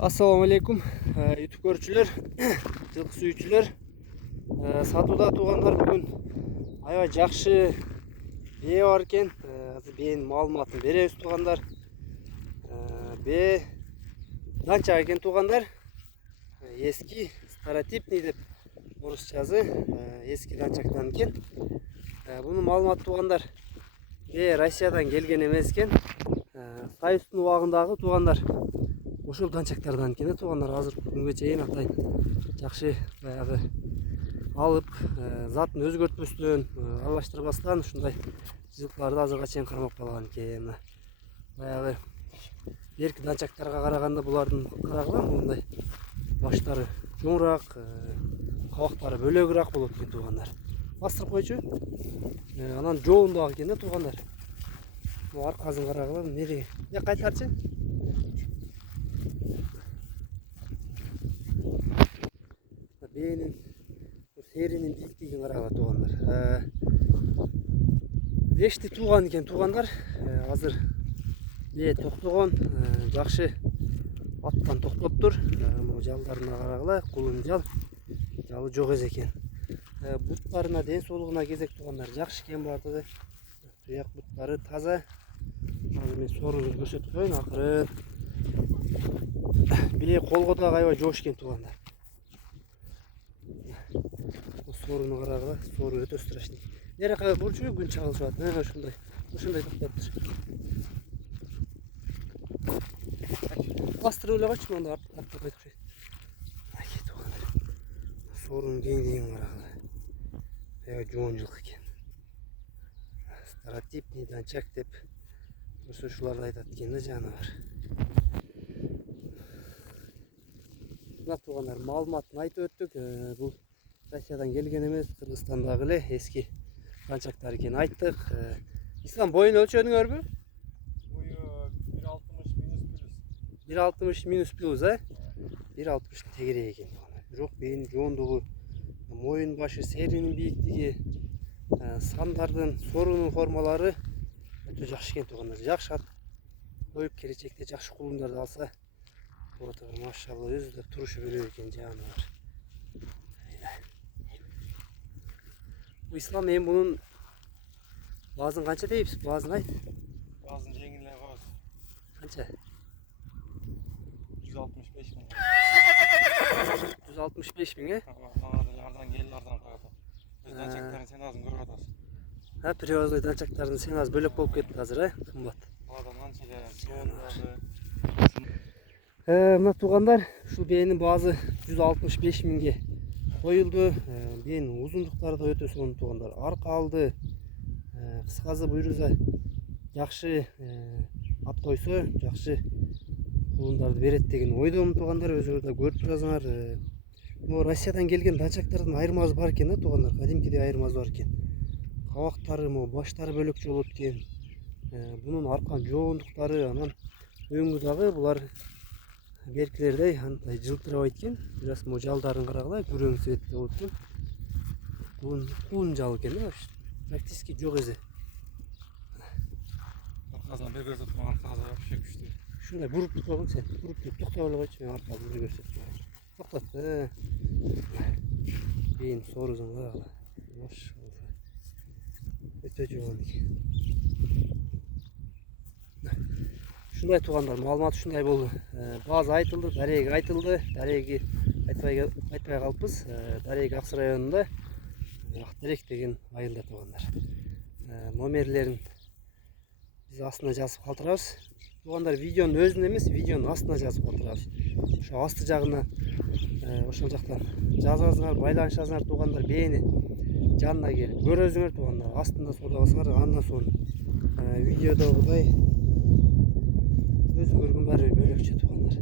Assalamu alaikum YouTube көрүүчүлөр, жылкы сүйүүчүлөр. Сатууда туугандар бүгүн аябай жакшы бээ бар экен. Азыр бээнин маалыматын беребиз туугандар. Бээ данчак экен туугандар. Эски старотипный деп орусчасы, эски данчактан экен. Бунун маалыматы туугандар, бээ Россиядан келген эмес экен. Союздун убагындагы туугандар ошол данчактардан экен туугандар. Азыр күнгө чейин атайын жакшы баягы алып, затын өзгөртпөстөн, аралаштырбастан ушундай жылкыларды азырга чейин кармап калган экен. Баягы берки данчактарга караганда булардын карагыла мындай баштары чоңураак, кабактары бөлөгүрөөк болот экен туугандар. Бастырып койчу. Анан жоондаак экен туугандар. Бу аркасын карагыла нереге. Кайтарчы. Бээнин серинин бийликтигин карагыла туугандар. Бешти тууган экен туугандар. Азыр бээ токтогон, жакшы аттан токтоптур. Могу жалдарына карагыла, кулун жалы жок экен. Буттарына, ден соолугуна кезек туугандар. Жакшы экен бардыгы. Туяк буттары таза. Азыр мен сорууну көрсөтүп коеюн акырын. Бээ колго дагы аябай жоош экен туугандар. Сорууну карагыла, соруу өтө страшный. Нере кая бурчу, күн чагылышып атат. Ушундай токтоптур. Бастырып эле койчу, анда артта койдук. Соруунун кеңдигин карагыла. Аябай жоон жылкы экен. Старотипный данчак деп көрсөтүүчүлөр айтат экен да жаныбар. Мына туугандар, маалыматын айтып өттүк. Бул Россиядан келген эмес, Кыргызстандагы эле эски данчактар экенин айттык. Ислам, боюн өлчөдүңөрбү? Бою 1.60 минус плюс. 1.60 минус плюс, 1.60 тегерек экен. Бирок бээнин жоондугу, моюн башы, серинин бийиктиги, сандардын, соруунун формалары өтө жакшы экен туугандар. Жакшы ат коюп келечекте жакшы кулундарды алса, машалла өзү турушу берет экен жаныбар. Ислам, мен bunun bazın kança deyipsiz? Bazın ayt. Bazın жеңилдей коебуз. Kança? 165 bin. 165 bin Anadan gelirlerden koydu. Biz dançakların sen azın görüp atasın. Привозной данчактардын sen az бөлөк болуп кетти азыр, кымбат. Adam ançele, жоондағы. Мына туугандар, ушул бээнин баазы 165 миңге коюлду. Бээнин узундуктары да өтө сонун туугандар. Арка алды, кыскасы буйруза жакшы ат койсо, жакшы кулундарды берет деген ойдомун туугандар. Өзүңөр да көрүп турасыңар. Могу Россиядан келген данчактардын айырмасы бар экен туугандар. Кадимкидей айырмасы бар экен. Кабактары, могу баштары бөлөкчө болот экен. Бунун аркан жоондуктары, анан өңү дагы булар беркилердей андай жылтырабайт экен. Бирок могу жалдарын карагыла, күрөң цветте болот экен. Кулун жал экен да, практически жок эзе. Аркасынан бер көрсөтүп коюн, аркасы вообще күчтүү. Ушундай буруп койгон сен. Буруп туруп токтой эле койчу, мен аркасын бир көрсөтүп коеюн. Токтот. Бээнин соорусун карагыла. Машалла. Өтө жоон экен. Ушундай туугандар, маалымат ушундай болду. База айтылды, дареги айтылды. Дареги айтпай калыппыз. Дареги Аксы районунда Актерек деген айылда туугандар. Номерлерин биз астына жазып калтырабыз. Туугандар, видеонун өзүн эмес, видеонун астына жазып калтырабыз. Ошо асты жагына ошол жактан жазасыңар, байланышасыңар туугандар. Бээни жанына келип көрөсүңөр туугандар. Астында соолабасыңар, андан соң видеодогудай өзүң көргөн баары бөлөкчө туугандар.